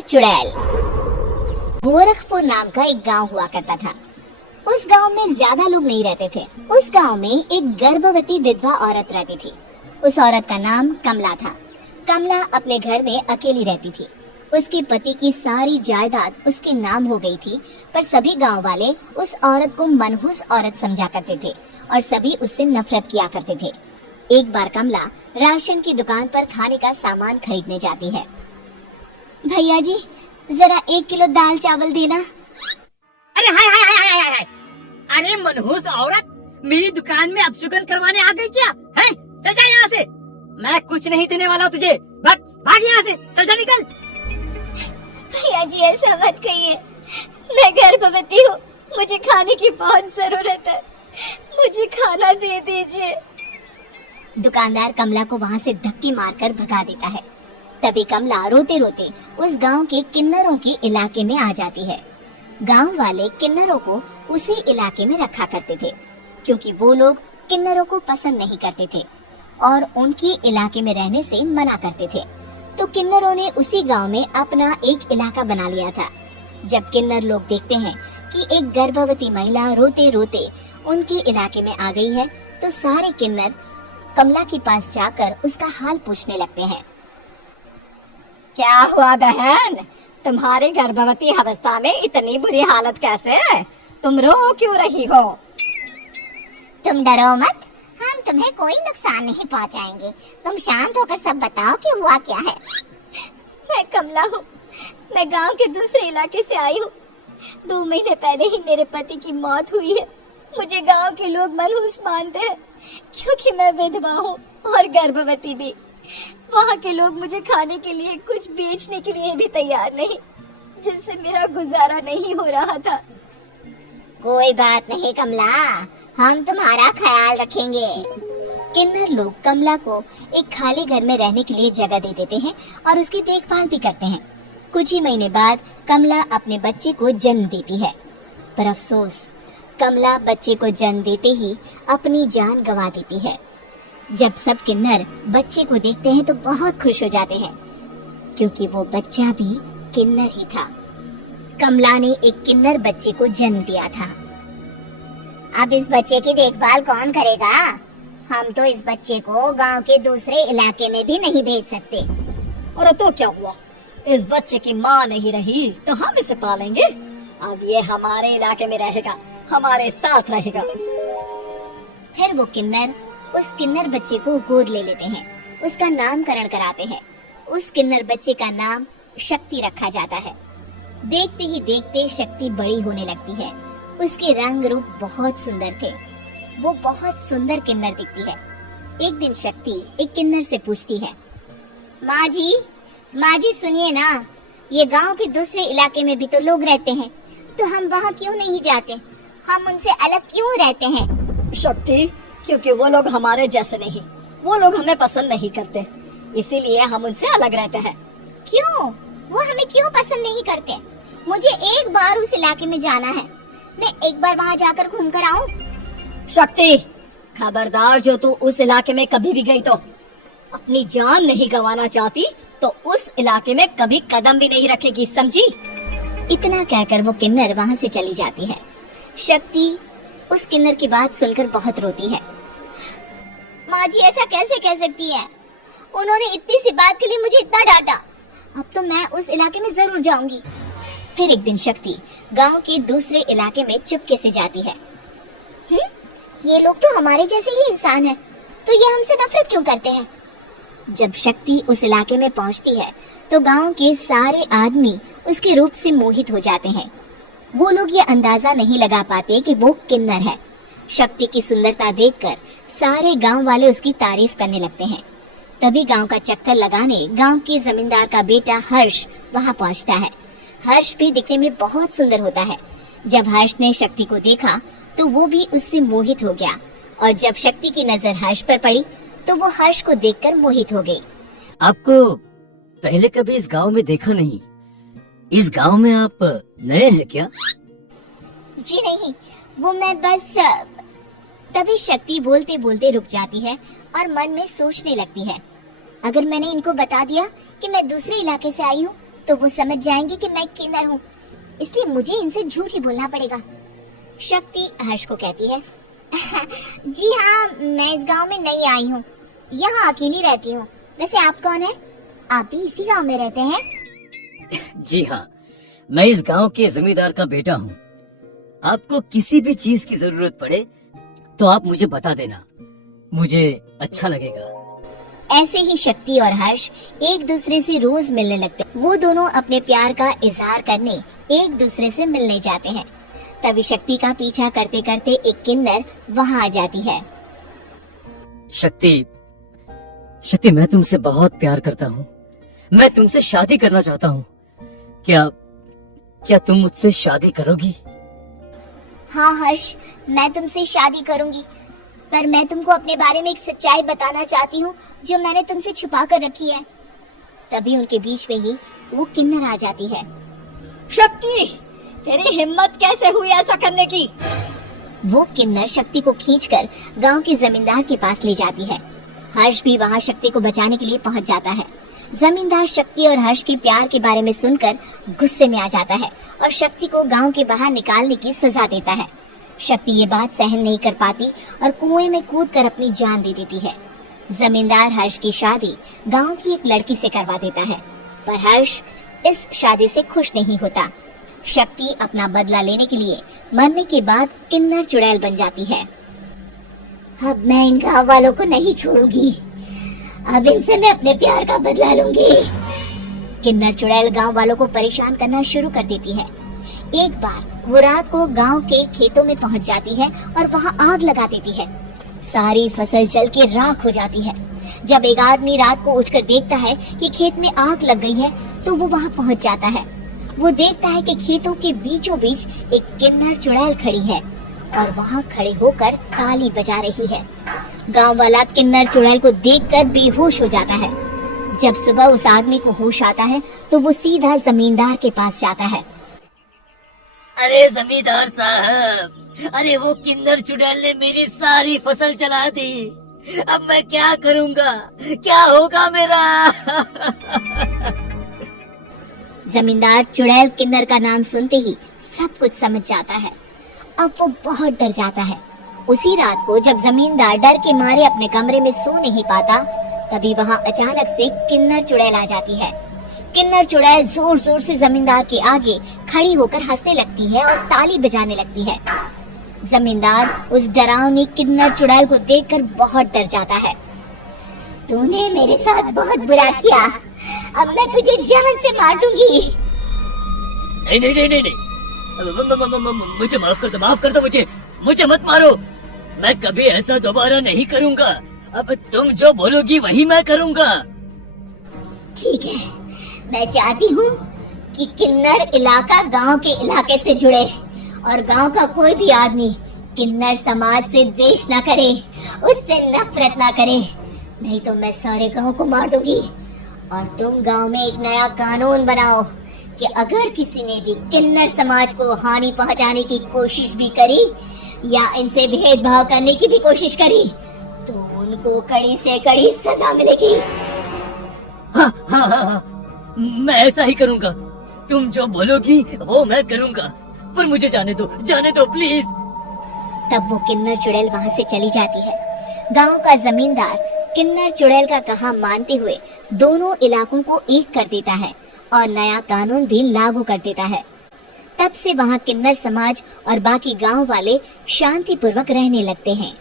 किन्नर चुड़ैल। गोरखपुर नाम का एक गांव हुआ करता था। उस गांव में ज्यादा लोग नहीं रहते थे। उस गांव में एक गर्भवती विधवा औरत रहती थी। उस औरत का नाम कमला था। कमला अपने घर में अकेली रहती थी। उसके पति की सारी जायदाद उसके नाम हो गई थी, पर सभी गांव वाले उस औरत को मनहूस औरत समझा करते थे और सभी उससे नफरत किया करते थे। एक बार कमला राशन की दुकान पर खाने का सामान खरीदने जाती है। भैया जी, जरा 1 किलो दाल चावल देना। अरे हाय हाय हाय हाय हाय, अरे मनहूस औरत, मेरी दुकान में अपशुगन करवाने आ गई क्या? है? चल जा यहाँ से, मैं कुछ नहीं देने वाला तुझे। भाग भाग यहाँ से, चल जा निकल। भैया जी ऐसा मत कहिए, मैं गर्भवती हूँ, मुझे खाने की बहुत जरूरत है, मुझे खाना दे दीजिए। दुकानदार कमला को वहाँ से धक्के मारकर भगा देता है। तभी कमला रोते रोते उस गांव के किन्नरों के इलाके में आ जाती है। गांव वाले किन्नरों को उसी इलाके में रखा करते थे, क्योंकि वो लोग किन्नरों को पसंद नहीं करते थे और उनके इलाके में रहने से मना करते थे। तो किन्नरों ने उसी गांव में अपना एक इलाका बना लिया था। जब किन्नर लोग देखते हैं कि एक गर्भवती महिला रोते रोते उनके इलाके में आ गई है, तो सारे किन्नर कमला के पास जाकर उसका हाल पूछने लगते हैं। क्या हुआ बहन, तुम्हारी गर्भवती अवस्था में इतनी बुरी हालत कैसे है? तुम रो क्यों रही हो? तुम डरो मत, हम तुम्हें कोई नुकसान नहीं पहुंचाएंगे। तुम शांत होकर सब बताओ कि हुआ क्या है। मैं कमला हूँ, मैं गांव के दूसरे इलाके से आई हूँ। 2 महीने पहले ही मेरे पति की मौत हुई है। मुझे गांव के लोग मनहूस मानते हैं, क्योंकि मैं विधवा हूँ और गर्भवती भी। वहाँ के लोग मुझे खाने के लिए कुछ बेचने के लिए भी तैयार नहीं, जिससे मेरा गुजारा नहीं हो रहा था। कोई बात नहीं कमला, हम तुम्हारा ख्याल रखेंगे। किन्नर लोग कमला को एक खाली घर में रहने के लिए जगह दे देते हैं और उसकी देखभाल भी करते हैं। कुछ ही महीने बाद कमला अपने बच्चे को जन्म देती है, पर अफसोस कमला बच्चे को जन्म देते ही अपनी जान गंवा देती है। जब सब किन्नर बच्चे को देखते हैं तो बहुत खुश हो जाते हैं, क्योंकि वो बच्चा भी किन्नर ही था। कमला ने एक किन्नर बच्चे को जन्म दिया था। अब इस बच्चे की देखभाल कौन करेगा? हम तो इस बच्चे को गांव के दूसरे इलाके में भी नहीं भेज सकते। और तो क्या हुआ, इस बच्चे की माँ नहीं रही तो हम इसे पालेंगे। अब ये हमारे इलाके में रहेगा, हमारे साथ रहेगा। फिर वो किन्नर उस किन्नर बच्चे को गोद ले लेते हैं, उसका नामकरण कराते हैं। उस किन्नर बच्चे का नाम शक्ति रखा जाता है। देखते ही देखते शक्ति बड़ी होने लगती है। उसके रंग रूप बहुत सुंदर थे। वो बहुत सुंदर किन्नर दिखती है। एक दिन शक्ति एक किन्नर से पूछती है, माँ जी सुनिए ना, ये गांव के दूसरे इलाके में भी तो लोग रहते हैं, तो हम वहाँ क्यों नहीं जाते? हम उनसे अलग क्यों रहते हैं? शक्ति, क्योंकि वो लोग हमारे जैसे नहीं, वो लोग हमें पसंद नहीं करते, इसीलिए हम उनसे अलग रहते हैं। क्यों? वो हमें क्यों पसंद नहीं करते? मुझे एक बार उस इलाके में जाना है, मैं एक बार वहाँ जाकर घूम कर आऊँ। शक्ति, खबरदार, जो तू उस इलाके में कभी भी गई तो अपनी जान नहीं गंवाना चाहती तो उस इलाके में कभी कदम भी नहीं रखेगी, समझी? इतना कहकर वो किन्नर वहाँ से चली जाती है। शक्ति उस किन्नर की बात सुनकर बहुत रोती है। माँ जी ऐसा कैसे कह सकती है? उन्होंने इतनी सी बात के लिए मुझे इतना डांटा। अब तो मैं उस इलाके में जरूर जाऊंगी। फिर एक दिन शक्ति गांव के दूसरे इलाके में चुपके से जाती है। ये लोग तो हमारे जैसे ही इंसान हैं, तो ये हमसे नफरत क्यों करते हैं? जब शक्ति उस इलाके में पहुंचती है तो गांव के सारे आदमी उसके रूप से मोहित हो जाते हैं। वो लोग ये अंदाजा नहीं लगा पाते कि वो किन्नर है। शक्ति की सुंदरता देखकर सारे गांव वाले उसकी तारीफ करने लगते हैं। तभी गांव का चक्कर लगाने गांव के जमींदार का बेटा हर्ष वहां पहुंचता है। हर्ष भी दिखने में बहुत सुंदर होता है। जब हर्ष ने शक्ति को देखा तो वो भी उससे मोहित हो गया, और जब शक्ति की नजर हर्ष पर पड़ी तो वो हर्ष को देखकर मोहित हो गई। आपको पहले कभी इस गांव में देखा नहीं। इस गांव में आप नए हैं क्या? जी नहीं, वो मैं बस। तभी शक्ति बोलते बोलते रुक जाती है और मन में सोचने लगती है, अगर मैंने इनको बता दिया कि मैं दूसरे इलाके से आई हूँ तो वो समझ जाएंगे कि मैं किन्नर हूँ, इसलिए मुझे इनसे झूठ ही बोलना पड़ेगा। शक्ति हर्ष को कहती है, जी हाँ, मैं इस गांव में नई आई हूँ, यहाँ अकेली रहती हूँ। वैसे आप कौन है? आप भी इसी गांव में रहते हैं? जी हाँ, मैं इस गांव के जमींदार का बेटा हूँ। आपको किसी भी चीज की जरूरत पड़े तो आप मुझे बता देना, मुझे अच्छा लगेगा। ऐसे ही शक्ति और हर्ष एक दूसरे से रोज मिलने लगते। वो दोनों अपने प्यार का इजहार करने एक दूसरे से मिलने जाते हैं। तभी शक्ति का पीछा करते करते एक किन्नर वहाँ आ जाती है। शक्ति, मैं तुमसे बहुत प्यार करता हूँ। मैं तुमसे शादी करना चाहता हूँ। क्या तुम मुझसे शादी करोगी? हाँ हर्ष, मैं तुमसे शादी करूंगी, पर मैं तुमको अपने बारे में एक सच्चाई बताना चाहती हूँ जो मैंने तुमसे छुपा कर रखी है। तभी उनके बीच में ही वो किन्नर आ जाती है। शक्ति, तेरी हिम्मत कैसे हुई ऐसा करने की? वो किन्नर शक्ति को खींचकर गांव के जमींदार के पास ले जाती है। हर्ष भी वहाँ शक्ति को बचाने के लिए पहुँच जाता है। जमींदार शक्ति और हर्ष के प्यार के बारे में सुनकर गुस्से में आ जाता है और शक्ति को गांव के बाहर निकालने की सजा देता है। शक्ति ये बात सहन नहीं कर पाती और कुएं में कूदकर अपनी जान दे देती है। जमींदार हर्ष की शादी गांव की एक लड़की से करवा देता है, पर हर्ष इस शादी से खुश नहीं होता। शक्ति अपना बदला लेने के लिए मरने के बाद किन्नर चुड़ैल बन जाती है। अब मैं इन गांव वालों को नहीं छोड़ूंगी, अब इनसे मैं अपने प्यार का बदला लूंगी। किन्नर चुड़ैल गांव वालों को परेशान करना शुरू कर देती है। एक बार वो रात को गांव के खेतों में पहुंच जाती है और वहां आग लगा देती है। सारी फसल जल के राख हो जाती है। जब एक आदमी रात को उठकर देखता है कि खेत में आग लग गई है, तो वो वहां पहुंच जाता है। वो देखता है कि खेतों के बीचों बीच एक किन्नर चुड़ैल खड़ी है और वहां खड़े होकर ताली बजा रही है। गांव वाला किन्नर चुड़ैल को देखकर बेहोश हो जाता है। जब सुबह उस आदमी को होश आता है तो वो सीधा जमींदार के पास जाता है। अरे जमींदार साहब, अरे वो किन्नर चुड़ैल ने मेरी सारी फसल जला दी। अब मैं क्या करूँगा, क्या होगा मेरा? जमींदार चुड़ैल किन्नर का नाम सुनते ही सब कुछ समझ जाता है। अब वो बहुत डर जाता है। उसी रात को जब जमींदार डर के मारे अपने कमरे में सो नहीं पाता, तभी वहाँ अचानक से किन्नर चुड़ैल आ जाती है। किन्नर चुड़ैल जोर जोर से जमींदार के आगे खड़ी होकर हंसने लगती है और ताली बजाने लगती है। जमींदार उस डरावनी किन्नर चुड़ैल को देखकर बहुत डर जाता है। तूने मेरे साथ बहुत बुरा किया, अब मैं तुझे जान से मार दूंगी। नहीं नहीं नहीं नहीं, नहीं। मुझे माफ कर दो, मुझे मत मारो। मैं कभी ऐसा दोबारा नहीं करूँगा। अब तुम जो बोलोगी वही मैं करूँगा। ठीक है, मैं चाहती हूँ कि किन्नर इलाका गांव के इलाके से जुड़े और गांव का कोई भी आदमी किन्नर समाज से द्वेष न करे, उससे नफरत न करे, नहीं तो मैं सारे गांव को मार दूंगी। और तुम गांव में एक नया कानून बनाओ कि अगर किसी ने भी किन्नर समाज को हानि पहुंचाने की कोशिश भी करी या इनसे भेदभाव करने की भी कोशिश करी, तो उनको कड़ी से कड़ी सजा मिलेगी। हाँ हाँ हाँ हाँ, मैं ऐसा ही करूँगा। तुम जो बोलोगी वो मैं करूँगा, पर मुझे जाने दो प्लीज। तब वो किन्नर चुड़ैल वहाँ से चली जाती है। गांव का जमींदार किन्नर चुड़ैल का कहा मानते हुए दोनों इलाकों को एक कर देता है और नया कानून भी लागू कर देता है। तब से वहाँ किन्नर समाज और बाकी गांव वाले शांतिपूर्वक रहने लगते हैं।